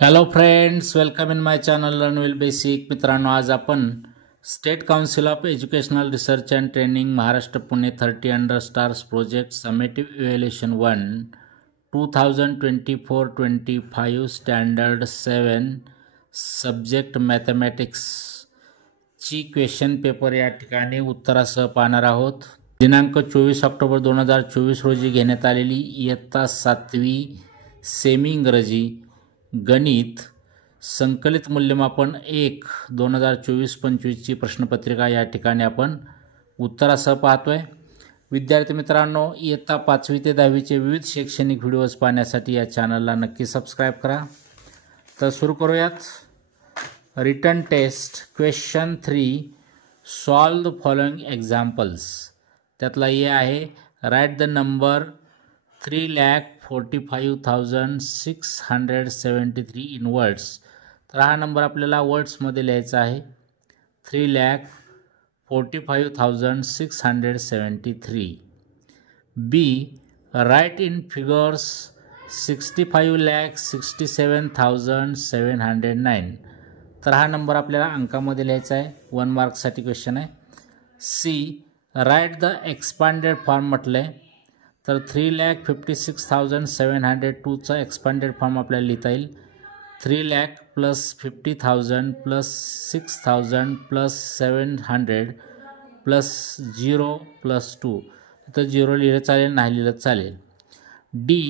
Hello friends, welcome in my channel Learnwell basic. मित्रांनो, आज आपण state council of educational research and training Maharashtra Pune 30 under stars project summative evaluation 1 2024-25 standard 7 subject mathematics ची question paper या ठिकाणी उत्तरासह पाहणार आहोत. दिनांक 24 ऑक्टोबर 2024 रोजी घेण्यात आलेली इयत्ता 7वी सेमी इंग्रजी गणित संकलित मूल्यमापन 1 2024-25 ची प्रश्नपत्रिका या ठिकाणी आपण उत्तरासह पाहतोय. विद्यार्थी मित्रांनो, इयत्ता 5वी ते 10वी चे विविध शैक्षणिक व्हिडिओज पाहण्यासाठी या चॅनलला नक्की सबस्क्राईब करा. तर सुरू करूयात. Written test question 3 solve the following examples. त्यातला ए आहे write the number 3,45,673 in words. तर हा नंबर आपल्याला वर्ड्समध्ये लिहायचा आहे. 3,45,673. B write in figures 65,67,709. तर हा नंबर आपल्याला अंकामध्ये लिहायचा आहे. 1 मार्कसाठी क्वेश्चन आहे. C write the expanded form म्हटलं आहे. तर 3,56,702 चा एक्सपांडेड फॉर्म आपल्याला लिहिता येईल. 3,00,000 plus 50,000 plus 6,000 plus 700 plus 0 plus 2. तर 0 लिहिलं चालेल, नाही लिहिलं चालेल. डी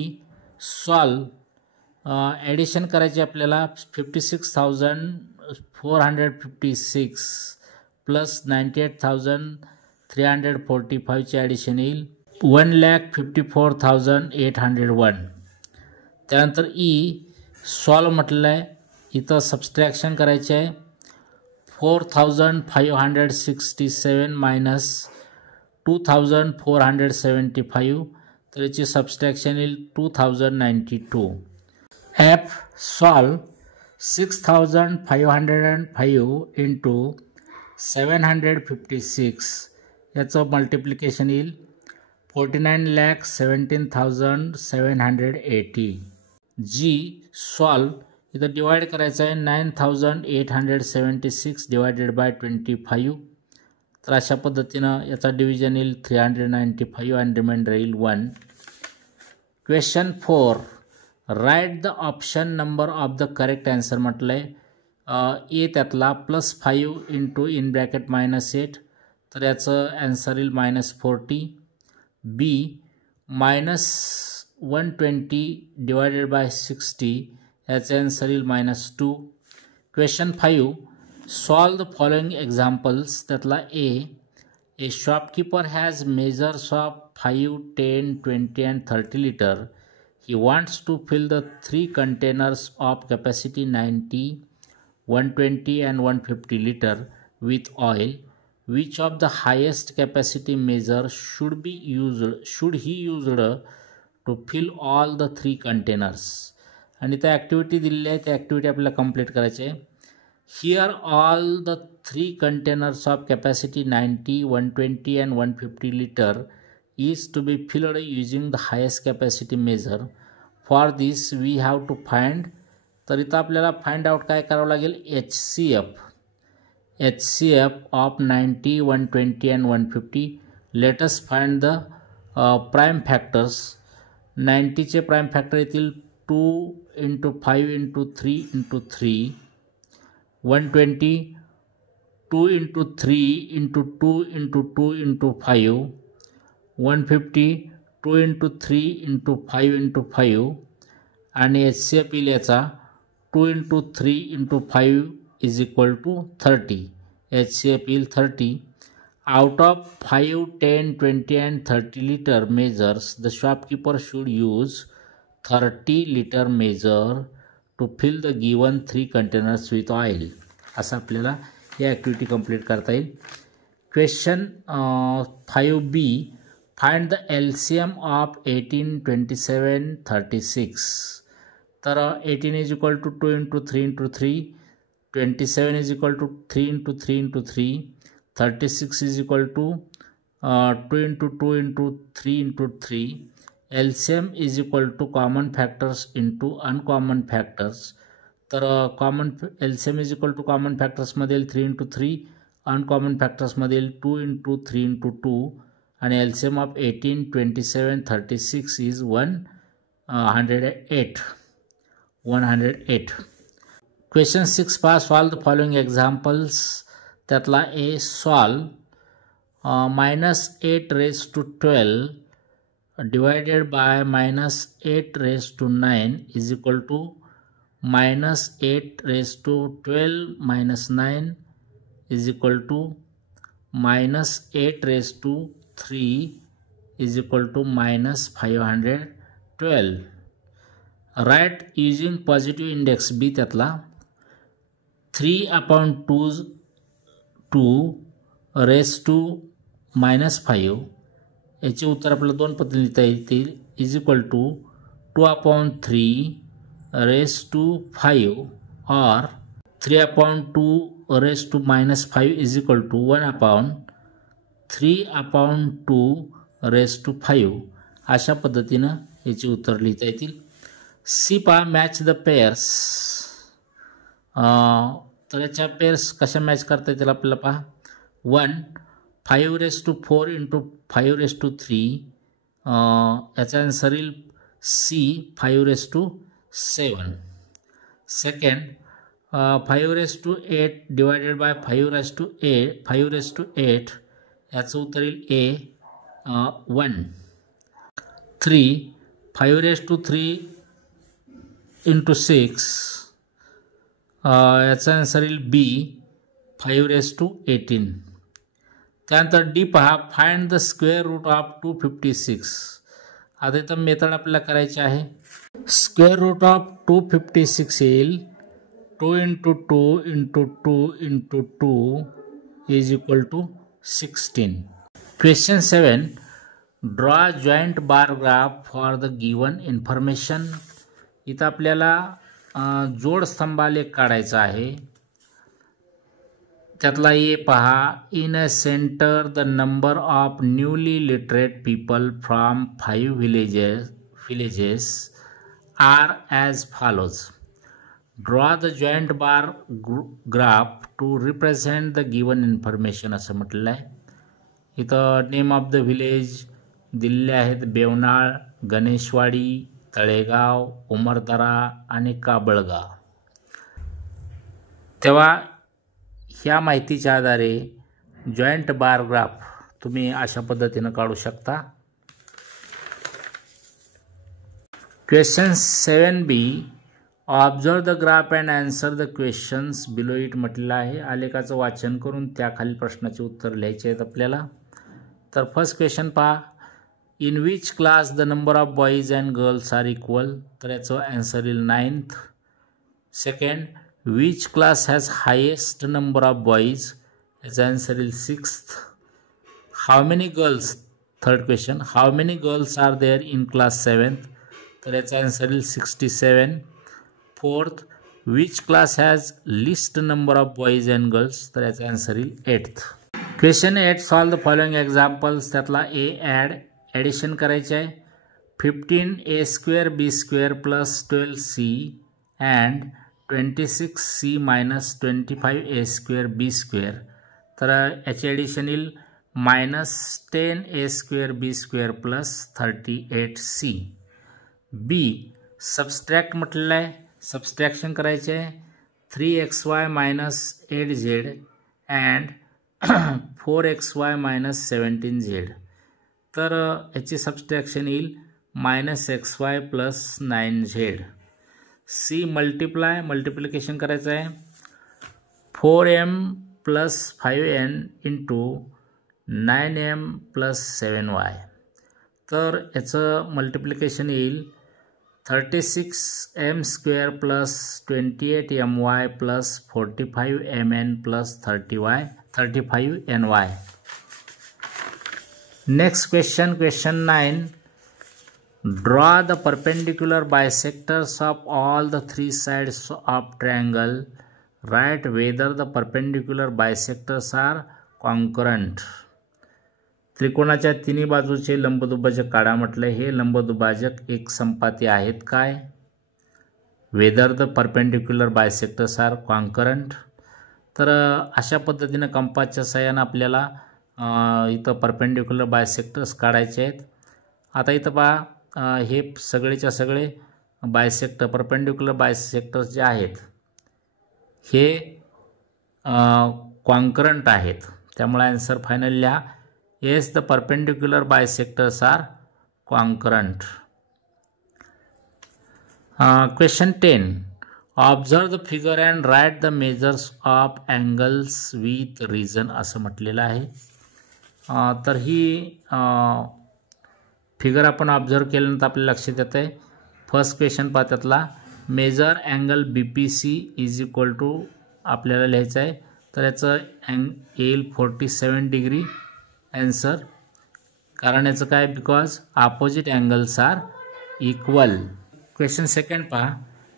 सॉल्व ॲडिशन करायची आपल्याला. 56,456 प्लस 98,345 ची ॲडिशन येईल 1,54,801. त्यानंतर ई सॉल्व म्हटलं आहे. इथं सबस्ट्रॅक्शन करायचे आहे. 4,567 मायनस 2,475. तर याची सबस्ट्रॅक्शन येईल 2,092. F solve 6,505 into 756. याचं मल्टिप्लिकेशन येईल 49,17,780. जी सॉल्व इथं डिवाइड करायचं आहे. 9,876 डिवायडेड बाय 25. तर अशा पद्धतीनं याचा डिव्हिजन येईल 395 आणि रिमाइंडर येईल 1. Question 4 write the option number of the correct answer म्हटलं आहे. ए त्यातला +5 इंटू इन ब्रॅकेट -8. तर याचं आन्सर येईल -40. B -120 divided by 60. याचे आन्सर येईल -2. Question 5 solve the following examples. त्यातला a shopkeeper has measures of 5, 10, 20 and 30 litre. He wants to fill the 3 containers of capacity 90, 120 and 150 litre with oil. Which of the highest capacity measure should he used to fill all the 3 containers? आणि त्या activity दिलेली आहे. त्या activity आपल्याला complete करायची आहे. Here all the 3 containers of capacity 90, 120 and 150 liter is to be filled using the highest capacity measure. For this we have to find. तर इथं आपल्याला फाइंड आउट काय करावं लागेल. HCF of 90, 120 and 150. Let us find the prime factors. 90 चे prime factor येतील 2 × 5 × 3 × 3. 120 2 × 3 × 2 × 2 × 5. 150 2 × 3 × 5 × 5. आणि HCF येईल याचा 2 × 3 × 5 is equal to 30. HCF येईल 30. Out of 5, 10, 20 and 30 liter measures, the shopkeeper should use 30 liter measure to fill the given 3 containers with oil. असं आपल्याला ही activity complete करता येईल. Question 5B find the LCM of 18, 27, 36. तर 18 is equal to 2 × 3 × 3. 27 is equal to 3 × 3 × 3. 36 is equal to 2 × 2 × 3 × 3. LCM is equal to common factors into uncommon factors. तर common LCM is equal to common फॅक्टर्समधील 3 × 3, uncommon फॅक्टर्समधील 2 × 3 × 2 आणि LCM of 18, 27, 36 is 108. Question 6 पहा, solve the following examples. त्यातला A solve -8 raised to 12 divided by -8 raised to 9 is equal to -8 raised to 12 minus 9 is equal to -8 raised to 3 is equal to -512. Write using positive index B. त्यातला 3/2 raised to -5 याचे उत्तर आपल्याला दोन पद्धतीने लिहिता येतील. Is equal to 2/3 raised to 5 or 3/2 raised to -5 is equal to 1/3/2 raised to 5. अशा पद्धतीनं याचे उत्तर लिहिता येतील. सी पहा, मॅच द पेअर्स. तर याच्या पेअर्स कशा मॅच करता येतील आपल्याला पहा. 1 5 raised to 4 × 5 raised to 3 याचा आन्सर येईल C 5 raised to 7. Second 5 raised to 8 divided by 5 raised to 8 याचं उत्तर येईल ए 1. 3 5 raised to 3 × 6 याचा आन्सर येईल बी 5 raised to 18. त्यानंतर डी पहा, find the square root of 256. आता इथं मेथड आपल्याला करायची आहे. स्क्वेअर रूट ऑफ 256 येईल 2 × 2 × 2 × 2 is equal to 16. Question 7, draw joint bar graph for the given information. इथं आपल्याला जोड स्तंभालेख काढायचा आहे. त्यातला ए पहा, in a centre the number of newly literate people from 5 villages are as follows. Draw the joint bar graph to represent the given information असं म्हटलं आहे. इथं नेम ऑफ द व्हिलेज दिलेले आहेत. बेवनाळ, गणेशवाडी, तळेगाव, उमरदरा आणि काबळगाव. तेव्हा ह्या माहितीच्या आधारे जॉइंट बार ग्राफ तुम्ही अशा पद्धतीनं काढू शकता. Question 7B, observe the graph and answer the questions below it म्हटलेलं आहे. आलेखाचं वाचन करून त्याखाली प्रश्नाचे उत्तर लिहायचे आहेत आपल्याला. तर फर्स्ट क्वेश्चन पहा, in which class the number of boys and girls are equal. तर याचं आन्सर येईल 9th. Second, which class has highest number of boys? Its answer is 6th. How many girls? Third question, how many girls are there in class 7th? So its answer is 67. Fourth, which class has least number of boys and girls? So its answer is 8th. Question 8, solve the following examples. त्यातला A add, addition करायचे आहे. 15a² b² + 12c and 26c - 25a² b². तर याची addition येईल -10a² b² + 38c. बी subtract म्हटलेलं आहे. Subtraction करायचे आहे. 3xy - 8z and 4xy - 17z. तर याची सबस्ट्रॅक्शन येईल -xy + 9z. सी मल्टिप्लिकेशन करायचं आहे. 4m + 5n × 9m + 7y. तर याचं मल्टिप्लिकेशन येईल 36m² + 28my + 45mn + 35ny. Next question 9, draw the perpendicular bisectors of all the 3 sides of triangle. Write whether the perpendicular bisectors are congruent. त्रिकोणाच्या तिन्ही बाजूचे लंबदुभाजक काढा म्हटले. हे लंबदुभाजक एक संपाती आहेत काय? Whether the perpendicular bisectors are concurrent. तर अशा पद्धतीनं कंपासच्या साहाय्यानं आपल्याला इथं परपेंडिक्युलर बायसेक्टर्स काढायचे आहेत. आता इथं पहा हे सगळेच्या सगळे बायसेक्टर परपेंडिक्युलर बायसेक्टर्स जे आहेत हे कॉन्करंट आहेत. त्यामुळे आन्सर फायनल लिहा. Yes, the perpendicular bisectors are concurrent. Question 10. Observe the figure and write the measures of angles with reason असं म्हटलेलं आहे. तर ही फिगर आपण ऑब्झर्व केल्यानंतर आपल्याला लक्षात येतं आहे. फर्स्ट क्वेश्चन पहा त्यातला, measure angle BPC is equal to आपल्याला लिहायचं आहे. तर याचं येईल 47 डिग्री ॲन्सर. कारण याचं काय, because opposite angles are equal. Question second पहा,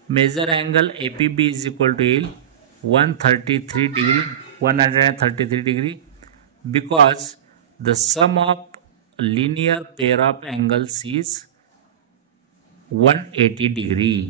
measure angle APB is equal to येईल 133 degree because the sum of linear pair of angles is 180 degree.